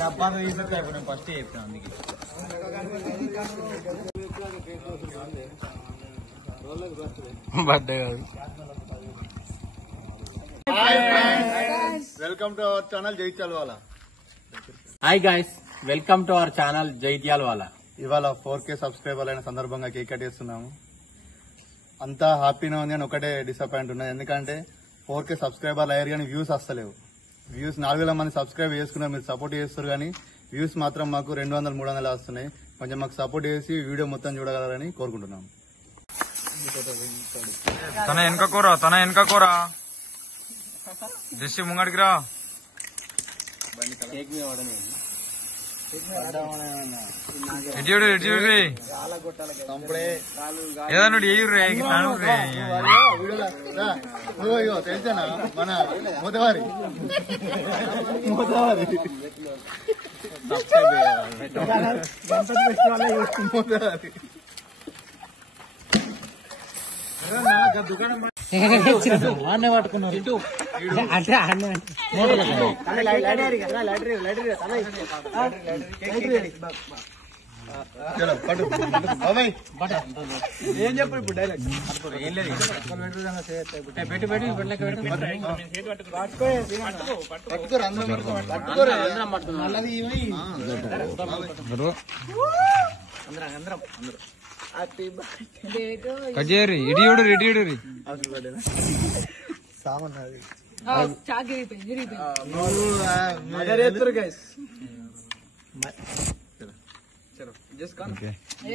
డబ్బా తీసుకుంటే ఫస్ట్ చెప్పిన అందుకే బర్త్డే కాదు. Welcome to our channel Jaityala Wala. Hi guys, welcome to our channel Jaityala Wala. ఇవాళ 4K సబ్స్క్రైబర్ అయిన సందర్భంగా కేక్ కట్ చేస్తున్నాము. అంతా హ్యాపీగా ఉంది అని ఒకటే డిసప్పాయింట్ ఉన్నది. ఎందుకంటే 4K సబ్స్క్రైబర్లు అయ్యారు కానీ వ్యూస్ వస్తలేవు. వ్యూస్ 4000 మంది సబ్స్క్రైబ్ చేసుకున్నారు, మీరు సపోర్ట్ చేస్తారు కానీ వ్యూస్ మాత్రం మాకు 200-300 వస్తున్నాయి. కొంచెం మాకు సపోర్ట్ చేసి వీడియో మొత్తం చూడగలరని కోరుకుంటున్నాం. తన వెనక కూర జస్ట్ ముంగడికి రా. ఏదన్నా తెలుసా మన మోదవారి ఆన్నే పట్టుకున్నారు అంటే ఏం చెప్పు ఇప్పుడు డైలాగ్ ఇడియుడు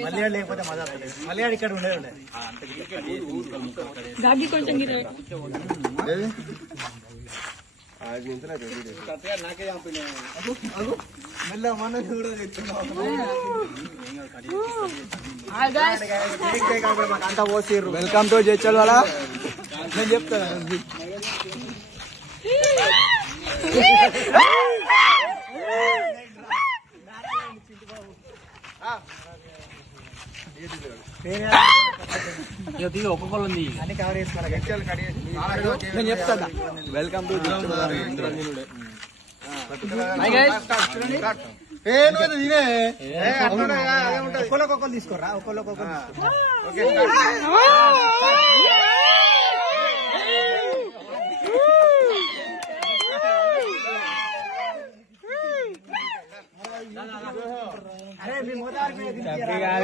మలయాళ లేకపోతే మలయాళ ఇక్కడ ఉండే కొంచెం అంతా పోసిర్రు. వెల్కమ్ టు జైత్యాల వాలా. నేను చెప్తాను ఒక్కొక్కరు ఉంది అన్ని కవర్ చేసుకోవాలి. నేను చెప్తాను వెల్కమ్ టు ఒక్కొక్కరు తీసుకోరా. ఒక్కొక్కరు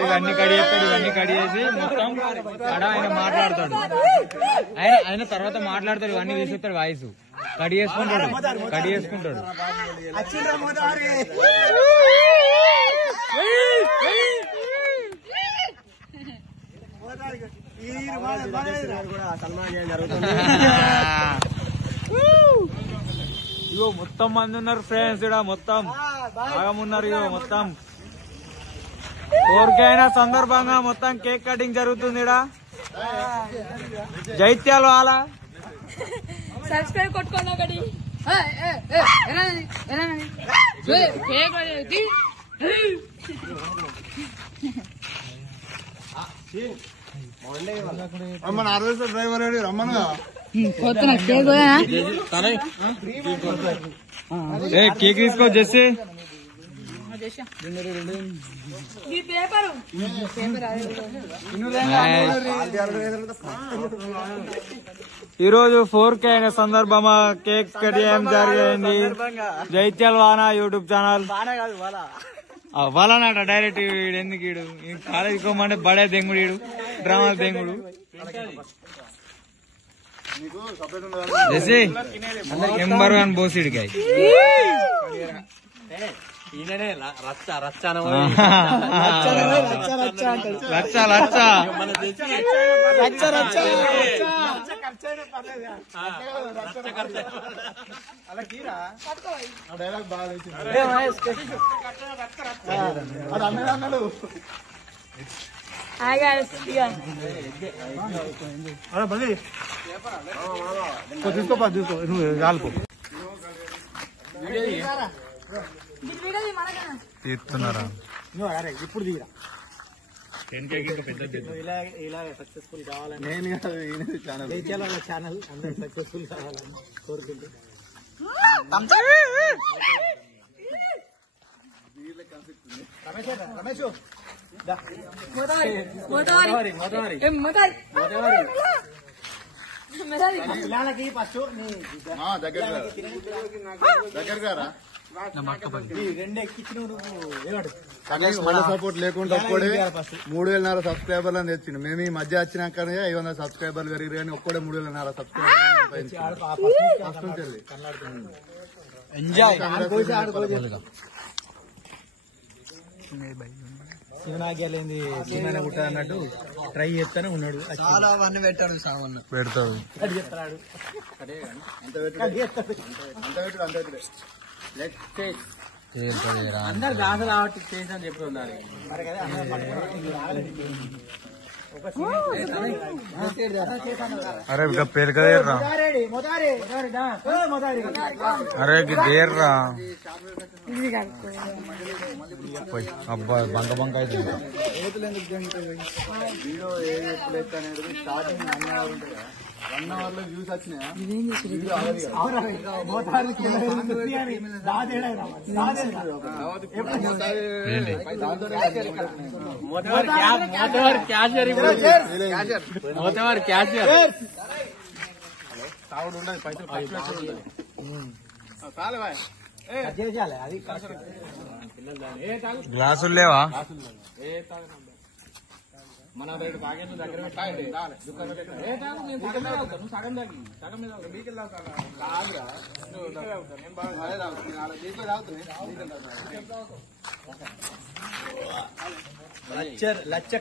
ఇవన్నీ కడిగేసి మొత్తం ఆయన మాట్లాడతాడు. ఆయన తర్వాత మాట్లాడతాడు, ఇవన్నీ తీసుకొస్తాడు. వాయిస్ కడిగేసుకుంటాడు. ఇగో మొత్తం మంది ఉన్నారు ఫ్రెండ్స్, ఇక్కడ మొత్తం బాగమున్నారు. ఇగో మొత్తం 4K అయిన సందర్భంగా మొత్తం కేక్ కటింగ్ జరుగుతుంది. ఇక్కడ జైత్యాల వాలా. సబ్స్క్రైబ్ కొట్టుకోండి ఒకటి. మన హార్వెస్టర్ డ్రైవర్ రమ్మను కేక్ తీసుకో జెస్సీ. ఈరోజు 4K అయిన సందర్భంగా కేక్ కటింగ్ జరిగింది. Jaityala Wala YouTube channel. వాలానట డైరెక్ట్. ఎందుకు ఈడు కాలేజీకి పోమంటే బడే దెంగుడు, ఈడు డ్రామా దెంగుడు. జెస్సీ నెంబర్ 1 బోసిడికాయ. అలా గీరా డైలాగ్ బాగా వచ్చింది. ఏ మహేష్ అది అన్నాడు. హాయ్ గైస్ ఇక తీసుకో నువ్వు రాలిపో వీడియో మనగా తీస్తున్నారా ఇప్పుడు దిగిరా పెద్ద ఇలా సక్సెస్ఫుల్ కావాలని నేను ఛానల్ జైత్యాల ఛానల్ అందరూ సక్సెస్ఫుల్ కావాలని కోరుకుంటూ రమేష్ మోతారి మోతవారి ఏం మోతారి మెరాది ఇలాలకి ఫస్ట్ దగ్గరగారా ఈ రెండు ఎక్కించిన నువ్వు ఏవాడు మన సపోర్ట్ లేకుండా ఒక్కడే 3,500 సబ్స్క్రైబర్లు అని తెచ్చిండు. మేము ఈ మధ్య వచ్చినాకనే 500 సబ్స్క్రైబర్లు పెరిగి కానీ ఒక్కడే 3,500 సబ్స్క్రైబర్లు ఎంజాయ్ శివనాగ్యాలేంది సినిమా గుట్ట అన్నట్టు ట్రై చేస్తానే ఉన్నాడు. చాలా అవన్నీ పెట్టాడు సామాన్ పెడతాడు అది చెప్తాడు. అందరు దాస రావట్టి చేసి చెప్తున్నారు మరి కదా అరే పేరు కదా అరే దేర్రా అబ్బా బంక బంక అయితే వీడియో ఎప్పుడు అనేది స్టార్టింగ్ 1 అవర్ ఉంటుంది కదా, 1 అవర్ లో వ్యూస్ వచ్చినాయా అది గ్లాసులు లేవా మన రేటు ప్యాకెట్లు దగ్గర సగం తగ్గి సగం మీద మీకెళ్ళి కాదురా నేను బాగా లచ్చ